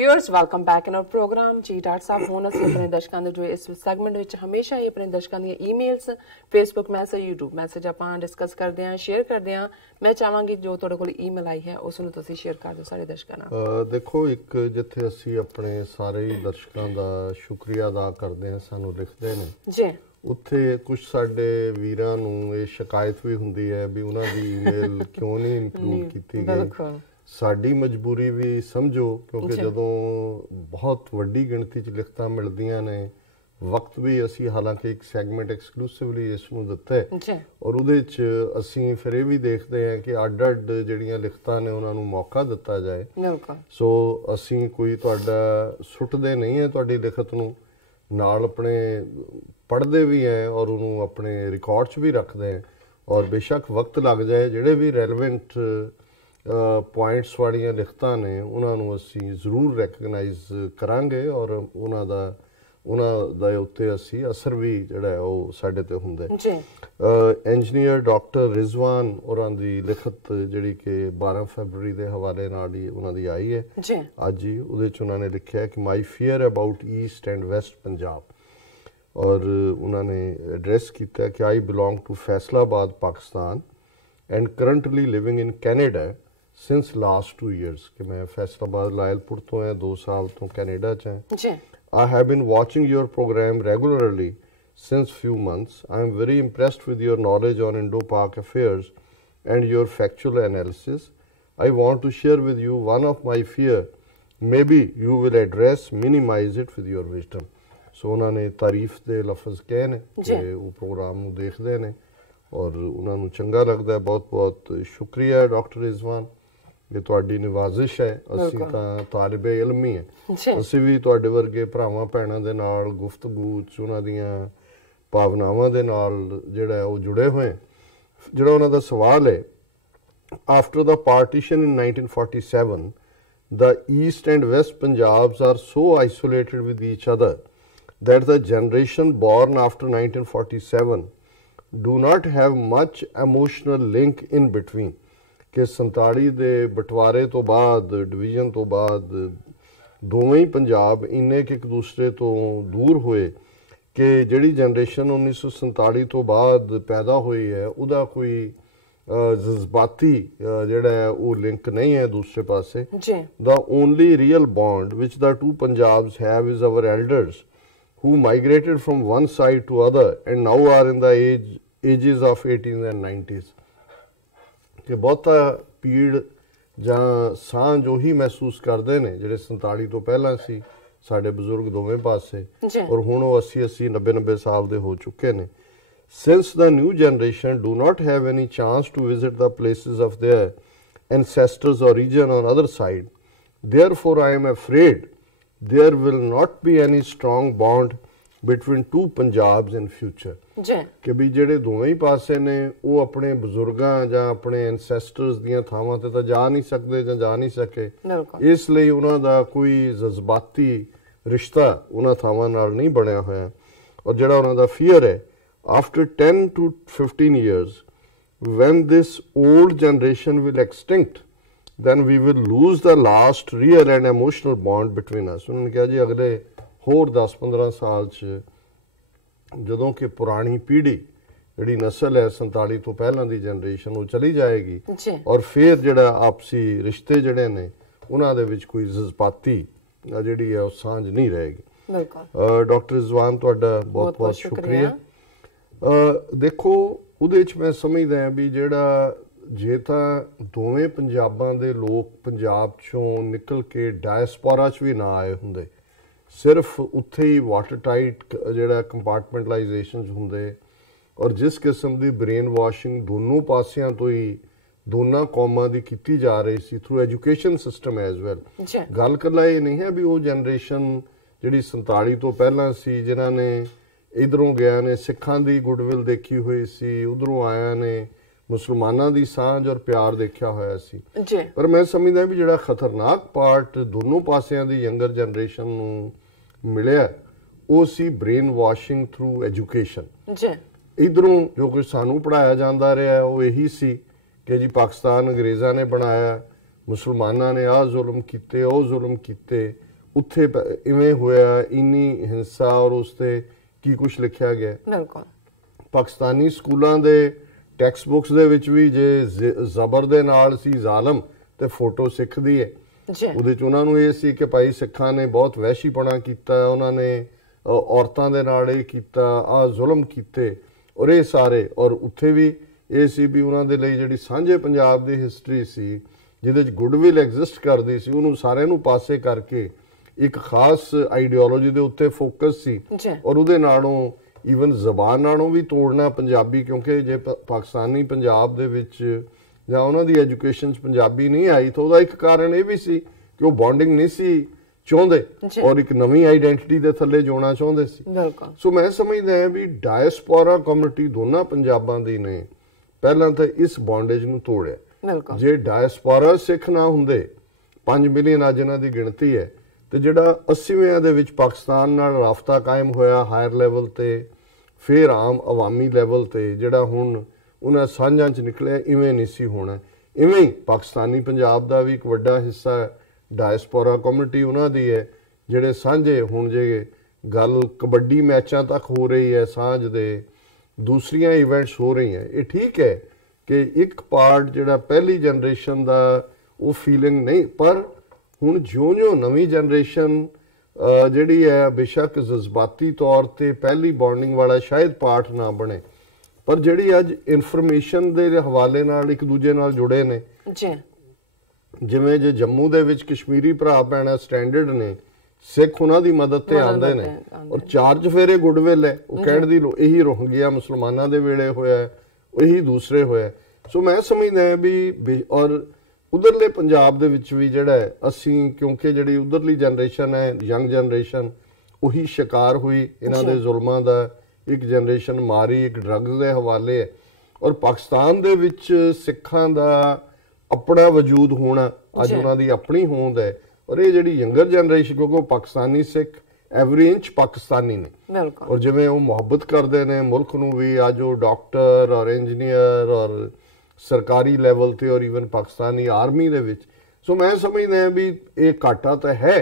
Viewers welcome back in our program जी doctor साहब हुण असीं अपने दर्शकों के जो इस सेगमेंट विच हमेशा ही अपने दर्शकों दी emails Facebook message YouTube message आपां डिस्कस करते हैं शेयर करते हैं। मैं चाहांगी जो तुहाडे कोल ईमेल आई है उसनूं तुसीं शेयर कर दिओ साडे दर्शकों नाल। देखो एक जिथे असीं अपने सारे दर्शकों का शुक्रिया अदा करते हैं सानूं लिखते हैं जी उत्थे कुछ साडे वीरां नूं ये शिकायत भी हुंदी है भी उन्हां दी ईमेल क्यों नहीं इंक्लूड कीती गई। साडी मजबूरी भी समझो क्योंकि जदों बहुत वड्डी गिणती च लिखतां मिलदियां ने वक्त भी असी हालांकि एक सैगमेंट एक्सक्लूसिवली इसनूं दित्ता है और उहदे च असीं फिर ये भी देखते हैं कि अड्ड अड्ड जिहड़ियां लिखतां ने उन्हां नूं मौका दिता जाए। सो असीं कोई तुहाडा सुटदे नहीं है तुहाडी लिखत नूं नाल अपने पढ़ते भी हैं और उन्होंने अपने रिकॉर्ड च भी रखते हैं और बेशक वक्त लग जाए जिहड़े भी रैलेवेंट पॉइंट्स वालियां लिखतां ने उन्होंने असी जरूर रैकगनाइज करांगे और उन्हां दा उत्ते असी असर भी जिहड़ा है वो साडे ते हुंदा है। इंजीनियर डॉक्टर रिजवान होरां दी लिखत जिहड़ी कि 12 फरवरी के हवाले नाल ही उन्हां दी आई है अज ही उहदे च उन्होंने लिखिया कि my fear about east and west Punjab और उन्होंने एड्रैस किया कि I belong to Faisalabad Pakistan and currently living in Canada since last 2 years कि मैं फैसलाबाद लायलपुर तो है 2 साल तो कैनेडा च है। I have been watching your programme regularly since few months. I am very impressed with your knowledge on Indo Pak affairs and your factual analysis. I want to share with you one of my fear maybe you will address minimise it with your wisdom. So उन्होंने तारीफ के लफज कहे ने कि वो programme देखते हैं और उन्होंने चंगा लगता है। बहुत बहुत शुक्रिया डॉक्टर रिजवान ये तुहाडी निवाजिश है। असीं तां तालिबे इल्म ही है असीं भी तुहाडे वर्गे भरावां भैणां दे नाल गुफ्तगू च उन्हां दियां भावनावां दे नाल जिहड़ा है वो जुड़े हुए जिहड़ा उन्हां दा सवाल है after the partition in 1947 the east and west Punjabs are so isolated with each other that the generation born after 1947 do not have much emotional link in between कि 47 ਦੇ ਬਟਵਾਰੇ ਤੋਂ ਬਾਅਦ ਡਿਵੀਜ਼ਨ ਤੋਂ ਬਾਅਦ ਦੋਵੇਂ ਹੀ ਪੰਜਾਬ ਇੰਨੇ ਕਿ ਇੱਕ ਦੂਸਰੇ ਤੋਂ ਦੂਰ ਹੋਏ ਕਿ ਜਿਹੜੀ ਜਨਰੇਸ਼ਨ 1947 ਤੋਂ ਬਾਅਦ ਪੈਦਾ ਹੋਈ ਹੈ ਉਹਦਾ ਕੋਈ ਜਜ਼ਬਾਤੀ ਜਿਹੜਾ ਹੈ ਉਹ ਲਿੰਕ ਨਹੀਂ ਹੈ ਦੂਸਰੇ ਪਾਸੇ। the only real bond which the two Punjabs have is our elders who migrated from one side to other and now are in the ages of 80s and 90s कि बहुता पीड़ जां सांझ ਉਹੀ महसूस करते हैं ਜਿਹੜੇ 47 ਤੋਂ ਪਹਿਲਾਂ ਸੀ ਸਾਡੇ ਬਜ਼ੁਰਗ ਦੋਵੇਂ ਪਾਸੇ और ਹੁਣ ਉਹ 80 90 ਸਾਲ ਦੇ ਹੋ ਚੁੱਕੇ ਨੇ। Since the new generation do not have any chance to visit the places of their ancestors or region on other side, therefore I am afraid there will not be any strong bond between two Punjabs in future कि भी ਜਿਹੜੇ ਦੋਵੇਂ ਹੀ ਪਾਸੇ ਨੇ ਉਹ ਆਪਣੇ ਬਜ਼ੁਰਗਾਂ ਜਾਂ ਆਪਣੇ ਐਨਸੈਸਟਰਸ ਦੀਆਂ ਥਾਵਾਂ ਤੇ ਤਾਂ ਜਾ ਨਹੀਂ ਸਕਦੇ ਜਾਂ ਜਾ ਨਹੀਂ ਸਕੇ ਇਸ ਲਈ ਉਹਨਾਂ ਦਾ ਕੋਈ ਜਜ਼ਬਾਤੀ ਰਿਸ਼ਤਾ ਉਹਨਾਂ ਥਾਵਾਂ ਨਾਲ ਨਹੀਂ ਬਣਿਆ ਹੋਇਆ ਔਰ ਜਿਹੜਾ ਉਹਨਾਂ ਦਾ ਫੀਅਰ ਹੈ after 10 to 15 years when this old generation will extinct then we will lose the last real and emotional bond between us। उन्होंने कहा जी अगले होर 10-15 साल च जदों कि पुरानी पीढ़ी जिहड़ी नस्ल है 47 तो पहलां दी जनरेशन वो चली जाएगी और फिर जिहड़ा आपसी रिश्ते जिहड़े ने उन्हां दे विच कोई जज्बाती जिहड़ी है वो सांझ नहीं रहेगी। डॉक्टर रिजवान तुहाडा बहुत बहुत शुक्रिया। देखो उहदे च मैं समझदा भी जिहड़ा ਜੇ ਤਾਂ ਦੋਵੇਂ ਪੰਜਾਬਾਂ ਦੇ ਲੋਕ ਪੰਜਾਬ ਚੋਂ ਨਿਕਲ ਕੇ ਡਾਇਸਪੋਰਾ 'ਚ ਵੀ ਨਾ ਆਏ ਹੁੰਦੇ ਸਿਰਫ ਉੱਥੇ ਹੀ ਵਾਟਰ ਟਾਈਟ ਜਿਹੜਾ ਕੰਪਾਰਟਮੈਂਟਲਾਈਜੇਸ਼ਨ ਹੁੰਦੇ ਔਰ ਜਿਸ ਕਿਸਮ ਦੀ ਬ੍ਰੇਨ ਵਾਸ਼ਿੰਗ ਦੋਨੋਂ ਪਾਸਿਆਂ ਤੋਂ ਹੀ ਦੋਨਾਂ ਕੌਮਾਂ ਦੀ ਕੀਤੀ ਜਾ ਰਹੀ ਸੀ through education system as well. ਗੱਲ ਇਕੱਲਾ ਇਹ ਨਹੀਂ ਹੈ ਵੀ ਉਹ ਜਨਰੇਸ਼ਨ ਜਿਹੜੀ 47 ਤੋਂ ਪਹਿਲਾਂ ਸੀ ਜਿਨ੍ਹਾਂ ਨੇ ਇੱਧਰੋਂ ਗਿਆ ਨੇ ਸਿੱਖਾਂ ਦੀ ਗੁੱਡਵਿਲ ਦੇਖੀ ਹੋਈ ਸੀ ਉਧਰੋਂ ਆਇਆ ਨੇ ਮੁਸਲਮਾਨਾਂ ਦੀ ਸਾਂਝ ਔਰ ਪਿਆਰ ਦੇਖਿਆ ਹੋਇਆ ਸੀ ਪਰ ਮੈਂ ਸਮਝਦਾ ਵੀ ਜਿਹੜਾ ਖਤਰਨਾਕ ਪਾਰਟ ਦੋਨੋਂ ਪਾਸਿਆਂ ਦੀ ਯੰਗਰ ਜਨਰੇਸ਼ਨ ਨੂੰ ਮਿਲਿਆ ਉਹ ਸੀ ਬ੍ਰੇਨ ਵਾਸ਼ਿੰਗ ਥਰੂ ਐਜੂਕੇਸ਼ਨ। ਇੱਧਰੋਂ ਜੋ ਕੁਝ ਸਾਨੂੰ ਪੜ੍ਹਾਇਆ ਜਾਂਦਾ ਰਿਹਾ ਉਹ ਇਹੀ ਸੀ ਕਿ ਜੀ ਪਾਕਿਸਤਾਨ ਅੰਗਰੇਜ਼ਾਂ ਨੇ ਬਣਾਇਆ ਮੁਸਲਮਾਨਾਂ ਨੇ ਆਹ ਜ਼ੁਲਮ ਕੀਤੇ ਉਹ ਜ਼ੁਲਮ ਕੀਤੇ ਉੱਥੇ ਇਵੇਂ ਹੋਇਆ, ਇੰਨੀ ਹਿੰਸਾ ਔਰ ਉਸ ਤੇ ਕੀ ਕੁਝ ਲਿਖਿਆ ਗਿਆ। ਬਿਲਕੁਲ ਪਾਕਿਸਤਾਨੀ ਸਕੂਲਾਂ ਦੇ ਟੈਕਸਟ ਬੁੱਕਸ ਦੇ ਵਿੱਚ ਵੀ ਜੇ ਜ਼ਬਰ ਦੇ ਨਾਲ ਸੀ ਜ਼ਾਲਮ ਤੇ ਫੋਟੋ ਸਿੱਖ ਦੀ ਹੈ, ਉਹਦੇ ਚ ਉਹਨਾਂ ਨੂੰ ਇਹ ਸੀ ਕਿ ਭਾਈ ਸਿੱਖਾਂ ਨੇ ਬਹੁਤ ਵਹਿਸ਼ੀਪਣਾ ਕੀਤਾ, ਉਹਨਾਂ ਨੇ ਔਰਤਾਂ ਦੇ ਨਾਲ ਇਹ ਕੀਤਾ, ਆ ਜ਼ੁਲਮ ਕੀਤੇ ਔਰ ਇਹ ਸਾਰੇ। ਔਰ ਉੱਥੇ ਵੀ ਇਹ ਸੀ ਵੀ ਉਹਨਾਂ ਦੇ ਲਈ ਜਿਹੜੀ ਸਾਂਝੇ ਪੰਜਾਬ ਦੀ ਹਿਸਟਰੀ ਸੀ ਜਿਹਦੇ ਚ ਗੁੱਡਵਿਲ ਐਗਜ਼ਿਸਟ ਕਰਦੀ ਸੀ, ਉਹਨੂੰ ਸਾਰਿਆਂ ਨੂੰ ਪਾਸੇ ਕਰਕੇ ਇੱਕ ਖਾਸ ਆਈਡੀਓਲੋਜੀ ਦੇ ਉੱਤੇ ਫੋਕਸ ਸੀ। ਔਰ ਉਹਦੇ ਨਾਲੋਂ ਈਵਨ ਜ਼ਬਾਨ ਨਾਲੋਂ ਵੀ ਤੋੜਨਾ ਪੰਜਾਬੀ, ਕਿਉਂਕਿ ਜੇ ਪਾਕਿਸਤਾਨੀ ਪੰਜਾਬ ਦੇ ਵਿੱਚ ਜਾਂ ਉਹਨਾਂ ਦੀ ਐਜੂਕੇਸ਼ਨ 'ਚ ਪੰਜਾਬੀ ਨਹੀਂ ਆਈ ਤਾਂ ਉਹਦਾ ਇੱਕ ਕਾਰਨ ਇਹ ਵੀ ਸੀ ਕਿ ਉਹ ਬੌਂਡਿੰਗ ਨਹੀਂ ਸੀ ਚਾਹੁੰਦੇ ਔਰ ਇੱਕ ਨਵੀਂ ਆਈਡੈਂਟੀਟੀ ਦੇ ਥੱਲੇ ਜਿਉਣਾ ਚਾਹੁੰਦੇ ਸੀ। ਸੋ ਮੈਂ ਸਮਝਦਾ ਹਾਂ ਵੀ ਡਾਇਸਪੋਰਾ ਕਮਿਊਨਿਟੀ ਦੋਨਾਂ ਪੰਜਾਬਾਂ ਦੀ ਨੇ ਪਹਿਲਾਂ ਤਾਂ ਇਸ ਬੌਂਡੇਜ ਨੂੰ ਤੋੜਿਆ। ਜੇ ਡਾਇਸਪੋਰਾ ਸਿੱਖ ਨਾ ਹੁੰਦੇ, 5 ਮਿਲੀਅਨ ਅੱਜ ਇਹਨਾਂ ਦੀ ਗਿਣਤੀ ਹੈ, ਤੇ ਜਿਹੜਾ 80ਵਿਆਂ ਦੇ ਵਿੱਚ ਪਾਕਿਸਤਾਨ ਨਾਲ ਰਾਬਤਾ ਕਾਇਮ ਹੋਇਆ ਹਾਇਰ ਲੈਵਲ ਤੇ, ਫਿਰ ਆਮ ਅਵਾਮੀ ਲੈਵਲ ਤੇ, ਜਿਹੜਾ ਹੁਣ ਉਹਨਾਂ ਸਾਂਝਾਂ 'ਚ ਨਿਕਲਿਆ, ਇਵੇਂ ਨਹੀਂ ਸੀ ਹੋਣਾ। ਇਵੇਂ ਹੀ ਪਾਕਿਸਤਾਨੀ ਪੰਜਾਬ ਦਾ ਵੀ ਇੱਕ ਵੱਡਾ ਹਿੱਸਾ ਡਾਇਸਪੋਰਾ ਕਮਿਊਨਿਟੀ ਉਹਨਾਂ ਦੀ ਹੈ, ਜਿਹੜੇ ਸਾਂਝੇ। ਹੁਣ ਜੇ ਗੱਲ ਕਬੱਡੀ ਮੈਚਾਂ ਤੱਕ ਹੋ ਰਹੀ ਹੈ ਸਾਂਝ ਦੇ, ਦੂਸਰੀਆਂ ਇਵੈਂਟਸ ਹੋ ਰਹੀਆਂ, ਇਹ ਠੀਕ ਹੈ ਕਿ ਇੱਕ ਪਾਰਟ ਜਿਹੜਾ ਪਹਿਲੀ ਜਨਰੇਸ਼ਨ ਦਾ ਉਹ ਫੀਲਿੰਗ ਨਹੀਂ, ਪਰ ਹੁਣ ਜਿਉਂ-ਜਿਉਂ ਨਵੀਂ ਜਨਰੇਸ਼ਨ ਜਿਹੜੀ ਹੈ ਬੇਸ਼ੱਕ ਜਜ਼ਬਾਤੀ ਤੌਰ ਤੇ ਪਹਿਲੀ ਬੌਂਡਿੰਗ ਵਾਲਾ ਸ਼ਾਇਦ ਪਾਰਟ ਨਾ ਬਣੇ, ਪਰ ਜਿਹੜੀ ਅੱਜ ਇਨਫੋਰਮੇਸ਼ਨ ਦੇ ਹਵਾਲੇ ਨਾਲ ਇੱਕ ਦੂਜੇ ਨਾਲ ਜੁੜੇ ਨੇ, ਜਿਵੇਂ ਜੇ ਜੰਮੂ ਦੇ ਵਿੱਚ ਕਸ਼ਮੀਰੀ ਭਰਾ ਭੈਣਾਂ ਸਟੈਂਡਰਡ ਨੇ, ਸਿੱਖ ਉਹਨਾਂ ਦੀ ਮਦਦ ਤੇ ਆਉਂਦੇ ਨੇ ਔਰ 4 ਚੁਫੇਰੇ ਗੁੱਡਵਿਲ ਹੈ। ਉਹ ਕਹਿਣ ਦੀ ਇਹੀ ਰੋਹਿੰਗਿਆ ਮੁਸਲਮਾਨਾਂ ਦੇ ਵੇਲੇ ਹੋਇਆ, ਇਹੀ ਦੂਸਰੇ ਹੋਇਆ। ਸੋ ਮੈਂ ਸਮਝਦਾ ਵੀ ਔਰ ਉਧਰਲੇ ਪੰਜਾਬ ਦੇ ਵਿੱਚ ਵੀ ਜਿਹੜਾ ਅਸੀਂ, ਕਿਉਂਕਿ ਜਿਹੜੀ ਉਧਰਲੀ ਜਨਰੇਸ਼ਨ ਹੈ, ਯੰਗ ਜਨਰੇਸ਼ਨ, ਉਹੀ ਸ਼ਿਕਾਰ ਹੋਈ ਇਹਨਾਂ ਦੇ ਜ਼ੁਲਮਾਂ ਦਾ। ਇੱਕ ਜਨਰੇਸ਼ਨ ਮਾਰੀ, ਇੱਕ ਡਰੱਗਸ ਦੇ ਹਵਾਲੇ ਹੈ। ਔਰ ਪਾਕਿਸਤਾਨ ਦੇ ਵਿੱਚ ਸਿੱਖਾਂ ਦਾ ਆਪਣਾ ਵਜੂਦ ਹੋਣਾ, ਅੱਜ ਉਹਨਾਂ ਦੀ ਆਪਣੀ ਹੋਂਦ ਹੈ। ਔਰ ਇਹ ਜਿਹੜੀ ਯੰਗਰ ਜਨਰੇਸ਼ਨ, ਕਿਉਂਕਿ ਪਾਕਿਸਤਾਨੀ ਸਿੱਖ ਐਵਰੀ ਇੰਚ ਪਾਕਿਸਤਾਨੀ ਨੇ, ਔਰ ਜਿਵੇਂ ਉਹ ਮੁਹੱਬਤ ਕਰਦੇ ਨੇ ਮੁਲਕ ਨੂੰ ਵੀ, ਅੱਜ ਉਹ ਡਾਕਟਰ ਔਰ ਇੰਜੀਨੀਅਰ ਔਰ ਸਰਕਾਰੀ ਲੈਵਲ ਤੇ ਔਰ ਈਵਨ ਪਾਕਿਸਤਾਨੀ ਆਰਮੀ ਦੇ ਵਿੱਚ। ਸੋ ਮੈਂ ਸਮਝਦਾ ਵੀ ਇਹ ਘਾਟਾ ਤਾਂ ਹੈ,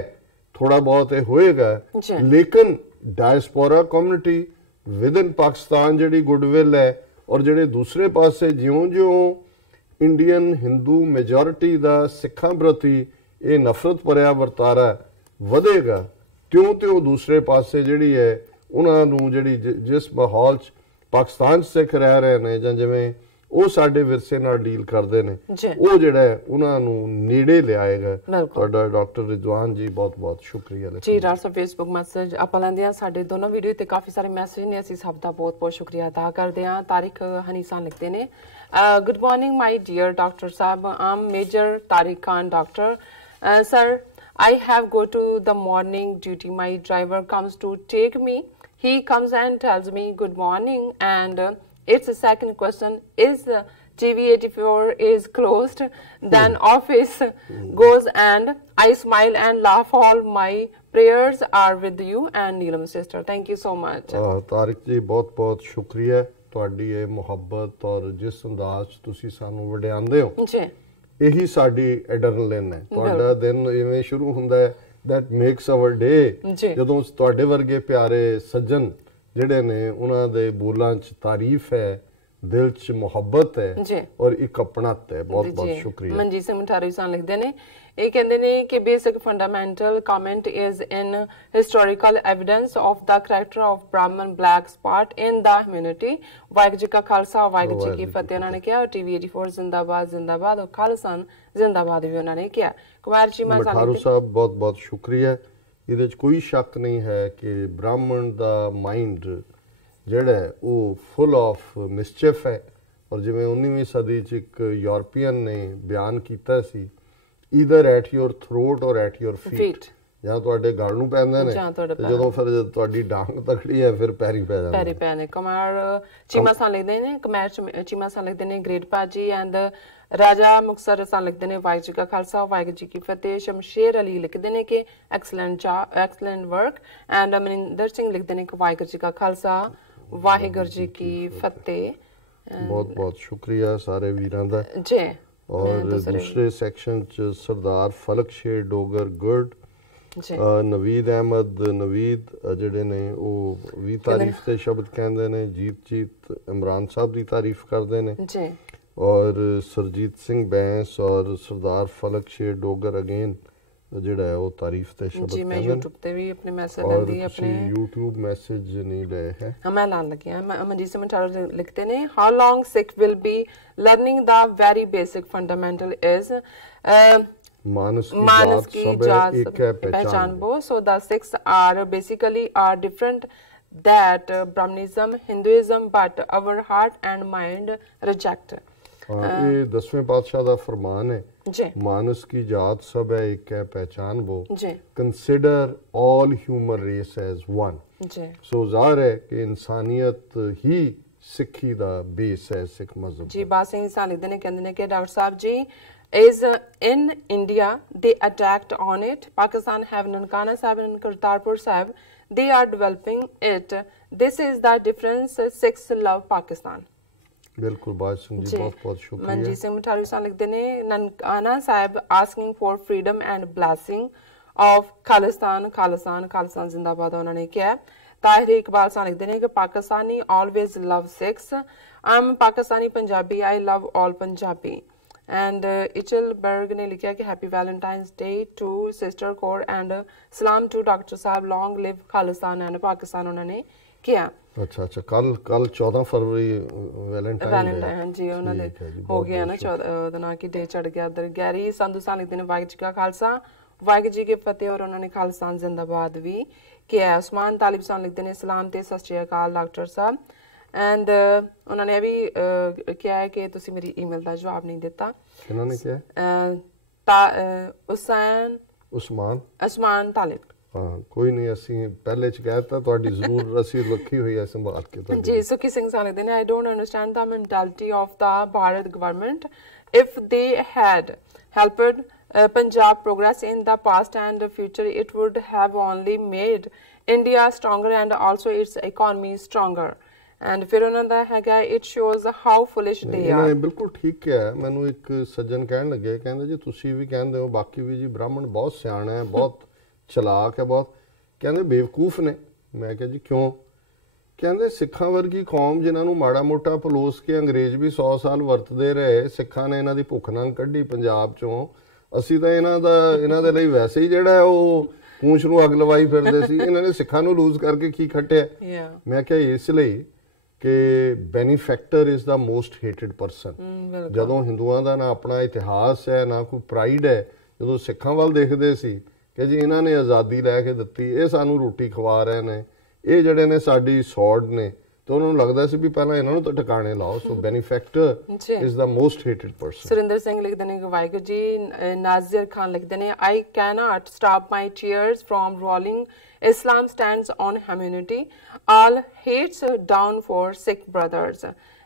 ਥੋੜਾ ਬਹੁਤ ਇਹ ਹੋਏਗਾ, ਲੇਕਿਨ ਡਾਇਸਪੋਰਾ ਕਮਿਊਨਿਟੀ ਵਿਦਨ ਪਾਕਿਸਤਾਨ ਜਿਹੜੀ ਗੁੱਡਵਿਲ ਹੈ, ਔਰ ਜਿਹੜੇ ਦੂਸਰੇ ਪਾਸੇ ਜਿਉਂ-ਜਿਉਂ ਇੰਡੀਅਨ ਹਿੰਦੂ ਮੈਜੋਰਿਟੀ ਦਾ ਸਿੱਖਾਂ ਪ੍ਰਤੀ ਇਹ ਨਫ਼ਰਤ ਭਰਿਆ ਵਰਤਾਰਾ ਵਧੇਗਾ, ਤਿਉਂ ਦੂਸਰੇ ਪਾਸੇ ਜਿਹੜੀ ਹੈ ਉਹਨਾਂ ਨੂੰ, ਜਿਹੜੀ ਜਿਸ ਮਾਹੌਲ 'ਚ ਪਾਕਿਸਤਾਨ 'ਚ ਸਿੱਖ ਰਹਿ ਰਹੇ ਨੇ ਜਾਂ ਜਿਵੇਂ ਉਹ ਸਾਡੇ ਵਿਰਸੇ ਨਾਲ ਡੀਲ ਕਰਦੇ ਨੇ, ਉਹ ਜਿਹੜਾ ਉਹਨਾਂ ਨੂੰ ਨੇੜੇ ਲਿਆਏਗਾ। ਤੁਹਾਡਾ ਡਾਕਟਰ ਰਿਜ਼ਵਾਨ ਜੀ ਬਹੁਤ ਬਹੁਤ ਸ਼ੁਕਰੀਆ ਜੀ। ਡਾਕਟਰ ਸਾਹਿਬ ਫੇਸਬੁੱਕ ਮੈਸੇਜ ਆਪਾਂ ਲੈਂਦੇ ਹਾਂ, ਸਾਡੇ ਦੋਨੋਂ ਵੀਡੀਓ ਤੇ ਕਾਫੀ ਸਾਰੇ ਮੈਸੇਜ ਨੇ, ਅਸੀਂ ਸਭ ਦਾ ਬਹੁਤ ਬਹੁਤ ਸ਼ੁਕਰੀਆ ਅਦਾ ਕਰਦੇ ਹਾਂ। ਤਾਰਿਕ ਹਨੀਸਾ ਲਿਖਦੇ ਨੇ, good morning my dear doctor sahib, I'm Major Tariq Khan doctor sir, I have go to the morning duty. My driver comes to take me. He comes and tells me good morning, and it's a second question, is GV84 is closed? Then office goes and I smile and laugh. All my prayers are with you and Neelam sister. Thank you so much. ਤਾਰਿਕ ਜੀ ਬਹੁਤ ਬਹੁਤ ਸ਼ੁਕਰੀਆ ਤੁਹਾਡੀ ਇਹ ਮੁਹੱਬਤ ਔਰ ਜਿਸ ਅੰਦਾਜ਼ ਤੁਸੀਂ ਸਾਨੂੰ ਵਡਿਆਉਂਦੇ ਹੋ ਜੀ, ਇਹੀ ਸਾਡੀ ਐਡਰਨਲਿਨ ਹੈ। ਤੁਹਾਡਾ ਦਿਨ ਇਵੇਂ ਸ਼ੁਰੂ ਹੁੰਦਾ ਹੈ, that makes our day, ਜਦੋਂ ਤੁਹਾਡੇ ਵਰਗੇ ਪਿਆਰੇ ਸੱਜਣ ਜਿਹੜੇ ਨੇ ਉਹਨਾਂ ਦੇ ਬੋਲਾਂ 'ਚ ਤਾਰੀਫ ਹੈ, ਦਿਲ 'ਚ ਮੁਹੱਬਤ ਹੈ ਔਰ ਇੱਕ ਆਪਣਤ ਹੈ। ਬਹੁਤ ਬਹੁਤ ਸ਼ੁਕਰੀਆ। ਮਨਜੀਤ ਸਿੰਘ ਮਠਾਰੀ ਸਾਹਿਬ ਲਿਖਦੇ ਨੇ, ਇਹ ਕਹਿੰਦੇ ਨੇ ਕਿ basic fundamental comment is in historical evidence of the character of ਬ੍ਰਾਹਮਣ ਬਲੈਕ ਸਪਾਟ ਇਨ ਦਾ ਹਿਊਮੈਨਿਟੀ। ਵਾਹਿਗੁਰੂ ਜੀ ਕਾ ਖਾਲਸਾ, ਵਾਹਿਗੁਰੂ ਜੀ ਕੀ ਫਤਿਹ ਉਹਨਾਂ ਨੇ ਕਿਹਾ। ਟੀਵੀ 84 ਜ਼ਿੰਦਾਬਾਦ ਜ਼ਿੰਦਾਬਾਦ, ਔਰ ਖਾਲਸਾ ਜ਼ਿੰਦਾਬਾਦ ਵੀ ਉਹਨਾਂ ਨੇ ਕਿਹਾ। ਕੁਮਾਰ ਜੀ ਮਠਾਰੂ ਸਾਹਿਬ ਬਹੁਤ ਬਹੁਤ ਸ਼ੁਕਰੀਆ। ਇਹਦੇ 'ਚ ਕੋਈ ਸ਼ੱਕ ਨਹੀਂ ਹੈ ਕਿ ਬ੍ਰਾਹਮਣ ਦਾ ਮਾਈਂਡ ਜਿਹੜਾ ਉਹ ਫੁੱਲ ਆਫ ਮਿਸਚੀਫ ਹੈ। ਔਰ ਜਿਵੇਂ 19ਵੀਂ ਸਦੀ 'ਚ ਇੱਕ ਯੂਰਪੀਅਨ ਨੇ ਬਿਆਨ ਕੀਤਾ ਸੀ, ਈਦਰ ਐਟ ਯੋਰ ਥਰੋਟ ਔਰ ਐਟ ਯੋਰ ਫੀਟ, ਜਾਂ ਤੁਹਾਡੇ ਗਲ ਨੂੰ ਪੈਂਦੇ ਨੇ, ਜਦੋਂ ਫਿਰ ਤੁਹਾਡੀ ਡਾਂਗ ਤਕੜੀ ਹੈ ਫਿਰ ਪੈਰੀ ਪੈ ਜਾਂਦੇ, ਪੈਰੀ ਪੈਣੇ। ਕੁਮਾਰ ਚੀਮਾ ਸਾਹਿਬ ਲਿਖਦੇ ਨੇ, ਕੁਮਾਰ ਚੀਮਾ ਸਾਹਿਬ ਲਿਖਦੇ ਨੇ, ਗ੍ਰੇਟ ਭਾਜੀ ਐਂਡ ਰਾਜਾ ਮੁਕਤਸਰ ਸਾਹਿਬ ਲਿਖਦੇ ਨੇ, ਵਾਹਿਗੁਰੂ ਜੀ ਕਾ ਖਾਲਸਾ, ਵਾਹਿਗੁਰੂ ਜੀ ਕੀ ਫਤਿਹ। ਸ਼ਮਸ਼ੇਰ ਅਲੀ ਲਿਖਦੇ ਨੇ ਕਿ excellent work. And Maninder Singh ਲਿਖਦੇ ਨੇ ਕਿ ਵਾਹਿਗੁਰੂ ਜੀ ਕਾ ਖਾਲਸਾ, ਵਾਹਿਗੁਰੂ ਜੀ ਕੀ ਫਤਿਹ। ਬਹੁਤ ਬਹੁਤ ਸ਼ੁਕਰੀਆ ਸਾਰੇ ਵੀਰਾਂ ਦਾ ਜੀ। ਔਰ ਦੂਸਰੇ ਸੈਕਸ਼ਨ 'ਚ ਸਰਦਾਰ ਫਲਕ ਸ਼ੇਰ ਡੋਗਰ ਗੁੱਡ, ਨਵੀਦ ਅਹਿਮਦ ਨਵੀਦ ਜਿਹੜੇ ਨੇ ਉਹ ਵੀ ਤਾਰੀਫ ਦੇ ਸ਼ਬਦ ਕਹਿੰਦੇ ਨੇ, ਜੀਤ ਇਮਰਾਨ ਸਾਹਿਬ ਦੀ ਤਾਰੀਫ ਕਰਦੇ ਨੇ ਜੀ, ਔਰ ਸਰਜੀਤ ਸਿੰਘ ਬੈਂਸ ਔਰ ਸਰਦਾਰ ਫਲਕ ਸ਼ੇਰ ਡੋਗਰ ਅਗੇਨ ਜਿਹੜਾ ਹੈ ਉਹ ਤਾਰੀਫ ਦੇ ਸ਼ਬਦ ਜੀ। ਮੈਂ YouTube ਤੇ ਵੀ ਆਪਣੇ ਮੈਸੇਜ ਲੈਂਦੀ ਆਪਣੇ YouTube ਮੈਸੇਜ ਨਹੀਂ ਲਏ ਹੈ। ਹਾਂ ਮੈਂ ਲਾਣ ਲੱਗਿਆ। ਮਨਜੀਤ ਸਿੰਘ ਮਠਾਰੂ ਲਿਖਦੇ ਨੇ how long Sikh will be learning the very basic fundamental is मानस की जात सब एक है पहचान वो। So the Sikhs are basically are different that Brahmanism, Hinduism, but our heart and mind reject। ये 10वें पातशाह ਦਾ फरमान है जी, मानस की जात सब है एक है पहचान वो जी, consider all human race as one जी। So ਜ਼ਾਹਰ है कि इंसानियत ही सिੱਖੀ ਦਾ ਬੇਸ ਹੈ ਸਿੱਖ ਮਜ਼ਹਬ ਜੀ। ਬਾਤ ਸਿੰਘ ਸਾਹ ਲਿਖਦੇ ਨੇ, ਕਹਿੰਦੇ ਨੇ ਕਿ doctor Sahib ji is in India they attacked on it, Pakistan have Nankana Sahib and Kartarpur Sahib, they are developing it, this is the difference, Sikhs love Pakistan। ਬਿਲਕੁਲ ਬਾਤ ਸਿੰਘ ਜੀ ਬਹੁਤ ਬਹੁਤ ਸ਼ੁਕਰੀਆ। ਮਨਜੀਤ ਸਿੰਘ ਮਠਾਰੂ ਸਾਹਿਬ ਲਿਖਦੇ ਨੇ Nankana Sahib asking for freedom and blessing of Khalistan, Khalistan ਜ਼ਿੰਦਾਬਾਦ ਉਹਨਾਂ ਨੇ ਕਿਹਾ। ਤਾਹਿਰ ਇਕਬਾਲ ਸਾਹਿਬ ਲਿਖਦੇ ਨੇ ਕਿ Pakistani always love Sikhs, I'm Pakistani Punjabi, I love all Punjabi। And Ichil Berg ne likha ki happy Valentine's Day to sister Kaur and salam to Dr. Sahab, long live Khalistan and Pakistan unhone kiya। अच्छा कल 14 फरवरी Valentine जी उन्होंने हो गया ना 14 की day चढ़ गया उधर। गैरी संधू सा लिखते हैं वाहिगुरू जी का खालसा वाहिगुरू जी के फतेह, और उन्होंने खालिस्तान जिंदाबाद भी किया। उस्मान तालिब साहब लिखते हैं सलाम ते सत श्री अकाल डॉक्टर साहब। एंड उन्होंने अभी किया है कि तुसी मेरी ईमेल का जवाब नहीं दिता। किन्होंने किया? उस्मान तालिब। हाँ कोई नहीं, ਅਸੀਂ ਪਹਿਲੇ ਚ ਕਹਿਤਾ ਤੁਹਾਡੀ ਜ਼ਰੂਰ ਅਸੀਂ ਰੱਖੀ ਹੋਈ ਹੈ ਸੰਭਾਲ ਕੇ ਤੁਹਾਡੀ ਜੀ। ਸੁਖੀ ਸਿੰਘ ਸਾਹਿਬ ਨੇ I don't understand the mentality of the Bharat government, if they had helped Punjab progress in the past and future, it would have only made India stronger and also its economy stronger। And ਫਿਰ ਉਹਨਾਂ ਦਾ ਹੈਗਾ it shows how foolish they are। ਬਿਲਕੁਲ ਠੀਕ ਕਿਹਾ। ਮੈਨੂੰ ਇੱਕ ਸੱਜਣ ਕਹਿਣ ਲੱਗੇ, ਕਹਿੰਦੇ ਜੀ ਤੁਸੀਂ ਵੀ ਕਹਿੰਦੇ ਹੋ ਬਾਕੀ ਵੀ ਜੀ ਬ੍ਰਾਹਮਣ ਬਹੁਤ ਸਿਆਣਾ ਹੈ, ਬਹੁਤ ਚਲਾਕ ਹੈ, ਬਹੁਤ ਕਹਿੰਦੇ ਬੇਵਕੂਫ ਨੇ। ਮੈਂ ਕਿਹਾ ਜੀ ਕਿਉਂ? ਕਹਿੰਦੇ ਸਿੱਖਾਂ ਵਰਗੀ ਕੌਮ ਜਿਨ੍ਹਾਂ ਨੂੰ ਮਾੜਾ ਮੋਟਾ ਪਲੋਸ ਕੇ ਅੰਗਰੇਜ਼ ਵੀ 100 ਸਾਲ ਵਰਤਦੇ ਰਹੇ, ਸਿੱਖਾਂ ਨੇ ਇਹਨਾਂ ਦੀ ਭੁੱਖ ਨੰਗ ਕੱਢੀ ਪੰਜਾਬ ਚੋਂ, ਅਸੀਂ ਤਾਂ ਇਹਨਾਂ ਦੇ ਲਈ ਵੈਸੇ ਹੀ ਜਿਹੜਾ ਉਹ ਪੂੰਛ ਨੂੰ ਅੱਗ ਲਵਾਈ ਫਿਰਦੇ ਸੀ, ਇਹਨਾਂ ਨੇ ਸਿੱਖਾਂ ਨੂੰ ਲੂਜ਼ ਕਰਕੇ ਕੀ ਖੱਟਿਆ। ਮੈਂ ਕਿਹਾ ਇਸ ਲਈ ਕਿ benefactor is the most hated person. ਜਦੋਂ ਹਿੰਦੂਆਂ ਦਾ ਨਾ ਆਪਣਾ ਇਤਿਹਾਸ ਹੈ ਨਾ ਕੋਈ ਪ੍ਰਾਈਡ ਹੈ, ਜਦੋਂ ਸਿੱਖਾਂ ਵੱਲ ਦੇਖਦੇ ਸੀ ਕਿ ਜੀ ਇਹਨਾਂ ਨੇ ਆਜ਼ਾਦੀ ਲੈ ਕੇ ਦਿੱਤੀ, ਇਹ ਸਾਨੂੰ ਰੋਟੀ ਖਵਾ ਰਹੇ ਨੇ, ਇਹ ਜਿਹੜੇ ਨੇ ਸਾਡੀ ਸੌਰਡ ਨੇ, ਤੇ ਉਹਨਾਂ ਨੂੰ ਲੱਗਦਾ ਸੀ ਵੀ ਪਹਿਲਾਂ ਇਹਨਾਂ ਨੂੰ ਤਾਂ ਟਿਕਾਣੇ ਲਾਓ। So benefactor is the most hated person. Surinder Singh ਲਿਖਦੇ ਨੇ ਵਾਹਿਗੁਰੂ ਜੀ। ਨਾਜ਼ਰ ਖਾਨ ਲਿਖਦੇ ਨੇ I cannot stop my tears from rolling, Islam stands on humanity, all hates down for Sikh brothers।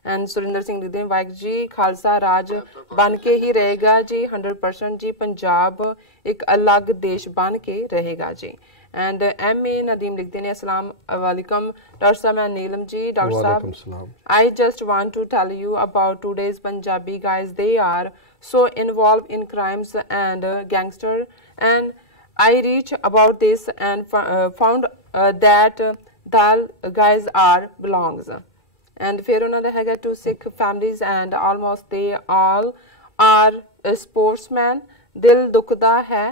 And Surinder Singh लिखते हैं वाहिगुरू जी खालसा राज बन के ही रहेगा जी 100% जी, पंजाब एक अलग देश बन के रहेगा जी। एंड MA नदीम लिखते हैं अस्सलाम वालेकुम डॉक्टर साहब, मैं नीलम जी। डॉक्टर साहब I just want to tell you about today's Punjabi guys, they are so involved in crimes and gangster, and I reach about this and found that the guys are belongs। And फिर उन्होंने हैगा to Sikh families and almost they all are sportsmen, दिल दुखदा है।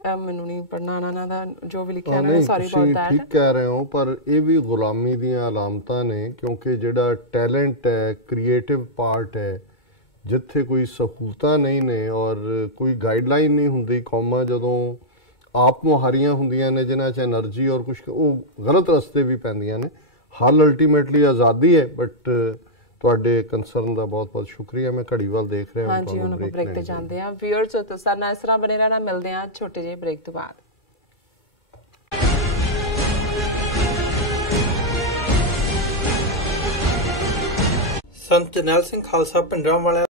ਮੈਨੂੰ ਨਹੀਂ ਪੜਨਾ ਉਹਨਾਂ ਦਾ ਜੋ ਵੀ ਲਿਖਿਆ ਨਾ, ਸੌਰੀ ਅਬਾਊਟ ਦੈਟ। ਠੀਕ ਕਹਿ ਰਹੇ ਹੋ, ਪਰ ਇਹ ਵੀ ਗੁਲਾਮੀ ਦੀਆਂ ਅਲਾਮਤਾਂ ਨੇ, ਕਿਉਂਕਿ ਜਿਹੜਾ ਟੈਲੈਂਟ ਹੈ, ਕ੍ਰੀਏਟਿਵ ਪਾਰਟ ਹੈ, ਜਿੱਥੇ ਕੋਈ ਸਹੂਲਤਾਂ ਨਹੀਂ ਨੇ ਔਰ ਕੋਈ ਗਾਈਡਲਾਈਨ ਨਹੀਂ ਹੁੰਦੀ, ਕੌਮਾਂ ਜਦੋਂ ਆਪ ਮੁਹਾਰੀਆਂ ਹੁੰਦੀਆਂ ਨੇ ਜਿਨ੍ਹਾਂ 'ਚ ਐਨਰਜੀ ਔਰ ਕੁਛ, ਉਹ ਗਲਤ ਰਸਤੇ ਵੀ ਪੈਂਦੀਆਂ ਨੇ। ਹੱਲ ਅਲਟੀਮੇਟਲੀ ਆਜ਼ਾਦੀ ਹੈ, ਬਟ ਤੁਹਾਡੇ ਕੰਸਰਨ ਦਾ ਬਹੁਤ ਬਹੁਤ ਸ਼ੁਕਰੀਆ। ਮੈਂ ਘੜੀ ਵੱਲ ਦੇਖ ਰਿਹਾ ਹਾਂ। ਹਾਂਜੀ ਹੁਣ ਆਪਾਂ ਬ੍ਰੇਕ ਤੇ ਜਾਂਦੇ ਹਾਂ। ਵੀਅਰਸ ਸਾਡੇ ਨਾਲ ਇਸ ਤਰ੍ਹਾਂ ਬਣੇ ਰਹਿਣਾ, ਮਿਲਦੇ ਹਾਂ ਛੋਟੇ ਜਿਹੇ ਬ੍ਰੇਕ ਤੋਂ ਬਾਅਦ। ਸੰਤ ਜਰਨੈਲ ਸਿੰਘ ਖਾਲਸਾ ਭਿੰਡਰਾਂਵਾਲਾ